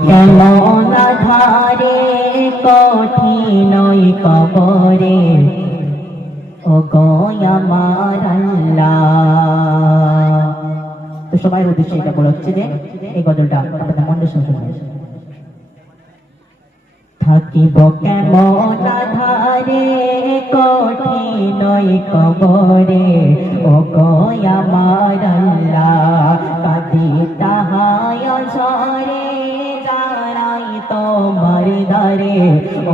কেমন আধারে কঠিন ওই কবরে ও গো আমার আল্লাহ। তো সবাই উদ্দেশ্যে এটা বলা হচ্ছে যে এই গজলটা আপনাদের মনে শুনতে থাকিব কেমন আধারে কঠিন ওই কবরে ও গো আমার আল্লাহ। কাঁদি তাহায় ঝরে যারাই তোমার দ্বারে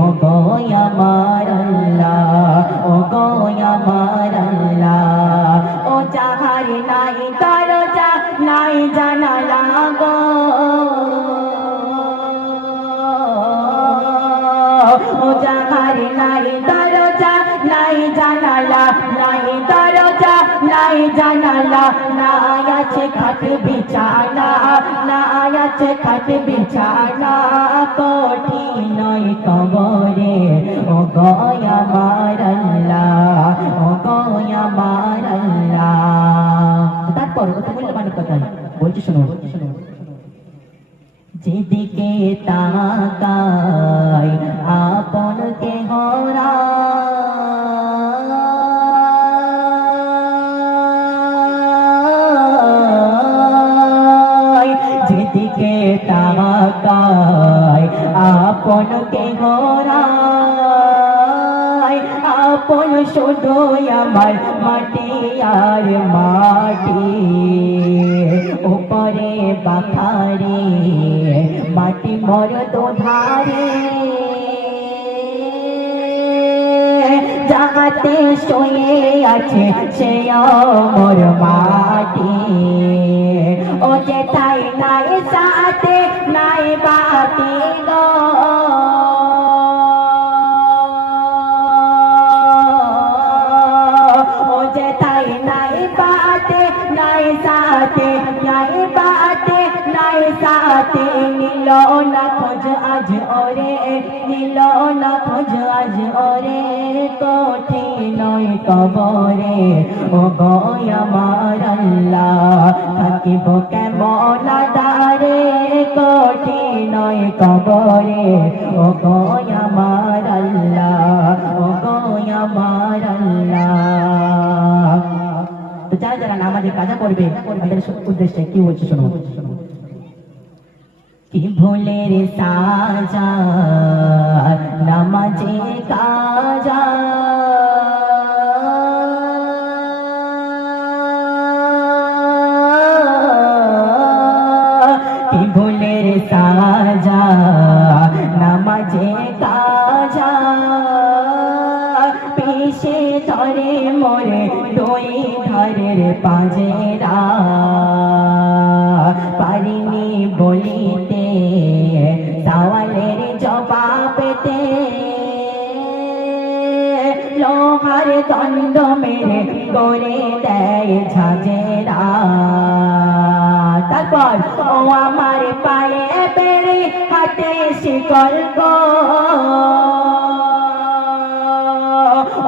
ও গো আমার আল্লাহ, ও গো আমার আল্লাহ। ও যাহার নাই দরজা নাই জানালা গো, ও যাহার নাই দরজা নাই জানালা, নাই দরজা নাই জানালা, নাই আছে খাট বিছানা, নাই আছে খাট বিছানা, কঠিন ওই কবরে ও গো আমার আল্লাহ, ও গো আমার আল্লাহ। তারপর কত মূল্যবান কথা বলছি, শোনো। যেদিকে তাকাই আপন কেহ নাই, যেদিকে তাকাই আপন কেহ নাই, আপন শুধু আমার মাটি আর মাটি, উপরে বাখারে মাটি মর দোধারে, যাহাতে শুয়ে আছে সে মোর মাটি, ও যেথায় নাই সাথে নাই বাতি গো, ও যেথায় নাই বাতে নাই সাথে নাই বাতে নাই সাথে, নীল না খোঁজ আজ ওরে, নীল না খোঁজ আজ ওরে, কঠিন ওই কবরে ও গো আমার আল্লাহ। থাকিব কেমন আধারে কঠিন ওই কবরে ও গো আমার আল্লাহ, ও গো আমার আল্লাহ। তো যারা যারা নামাজে কাজা করবে তাদের উদ্দেশ্যে কি বলছে শোনো। কি ভুলের সাজা নামাজে কাজা, কি ভুলের সাজা নামাজে কাজা, পিছে ধরে মোরে দুই ধারের পাঁজেরা, পারিনি বলিতে সওয়ালের জবাবেতে, লোহার দণ্ড মেরে করে দেয় ঝাঁঝেরা। তারপর ও আমার পায়ে বেড়ে হাতে শিকল গো,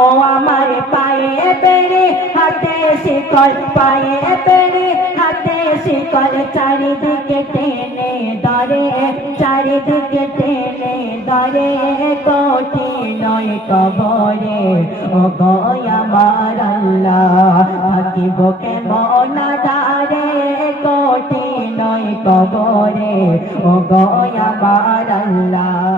ও আমার পায়ে বেড়ে হাতে শিকল, পায়ে বেড়ে হাতে শিকল, চারিদিকে টেনে ধরে, চারিদিকে টেনে ধরে, কঠিন ওই কবরে ও গো আমার আল্লাহ। থাকিব কেমন আধারে কঠিন ওই কবরে ও গো আমার আল্লাহ।